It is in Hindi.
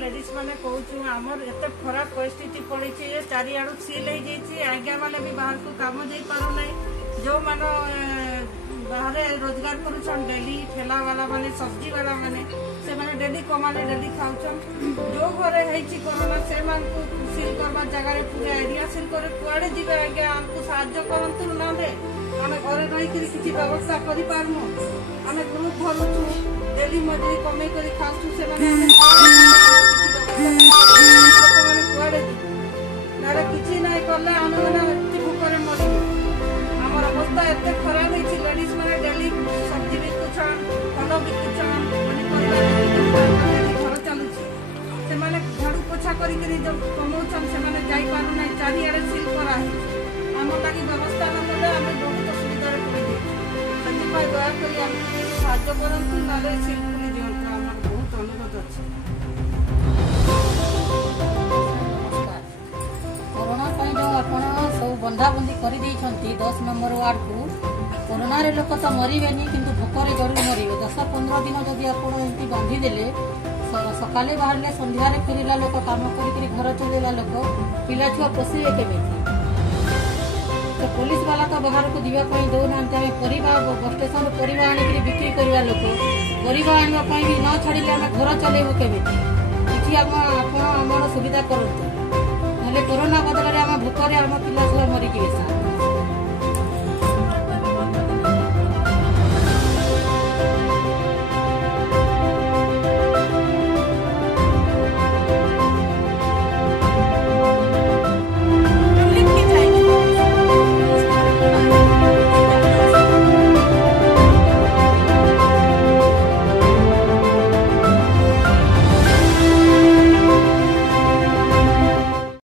लेडीज मैंने कहूँ आमर एत खराब परिस्थिति पड़ी चारिआड़ सिल हो जाइए आज्ञा मैंने भी बाहर को कम जा पारना जो मान बाहर रोजगार करुछन डेली ठेला वाला माने सब्जी वाला माने से माने डेली कमाने डेली खाऊन जो घरे है कोरोना से सिल करवा जगह पूरा एरिया सिल कर कुआड़े जीवे आज्ञा आमको साहाଯ୍य करतु ना दे आम घरे रही किसी व्यवस्था कर पारनु आम ग्रुप भरुचु डेली मजूरी कमे कर खाऊँ से कुआड़े ना किसी ना कले आम मैंने भूखरे मरु आमर अवस्था एत खराब है लेडीज मैंने डेली सब्जी बिकुछन फल बिकुछन घर चलुची से झाड़ू पोछा कर कमाउछन से जापारना चारिआड़े सिल कराई आम लगी व्यवस्था न कले आम बहुत असुविधा पड़े दयाकोरी आम साहाଯ୍य करतु ना सिल खुली दिंतु आम बहुत अनुरोध अच्छे। कोरोना जो आप सब बंधाबंदी कर 10 नंबर वार्ड को कोरोना रे लोक तो मरवे किंतु भोकर जरूर मरवे 10-15 दिन जदि आप बांधीदे सकाले बाहर संध्यारे फेरला लोक कम कर घर चलेला लोक पिला छुआ पोषे केमी तो पुलिस वाला तो बाहर को जावाई दौना बस स्टेशन परिवा आनिक बिक्री करवा लोक परिवा आने भी न छाड़े आम घर चलेबू केमी कि आम सुविधा करूँ ना कोरोना बदल आम भोकर आम पिला छुआ मरीजे।